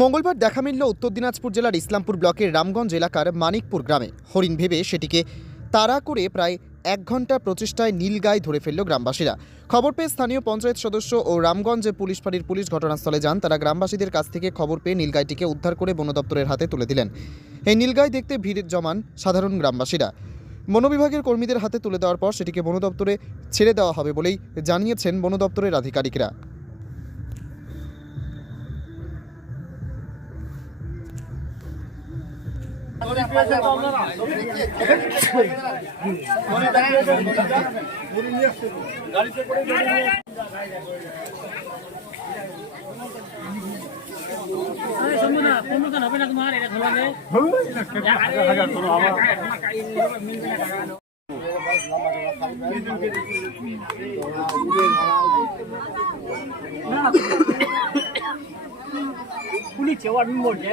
মঙ্গলবার দেখা মিলল উত্তর দিনাজপুর জেলার ইসলামপুর ব্লকের রামগঞ্জ এলাকার মানিকপুর গ্রামে। হরিণ ভেবে সেটিকে তাড়া করে প্রায় এক ঘণ্টা প্রচেষ্টায় নীলগাই ধরে ফেলল গ্রামবাসীরা। খবর পেয়ে স্থানীয় পঞ্চায়েত সদস্য ও রামগঞ্জ পুলিশ ফাঁড়ির পুলিশ ঘটনাস্থলে যান। তারা গ্রামবাসীদের কাছ থেকে খবর পেয়ে নীলগাইটিকে উদ্ধার করে বন দপ্তরের হাতে তুলে দিলেন। এই নীলগাই দেখতে ভিড় জমান সাধারণ গ্রামবাসীরা। বন বিভাগের কর্মীদের হাতে তুলে দেওয়ার পর সেটিকে বন দপ্তরে ছেড়ে দেওয়া হবে বলেই জানিয়েছেন বন দপ্তরের আধিকারিকরা। হবে না চেওয়ার মিম বলছে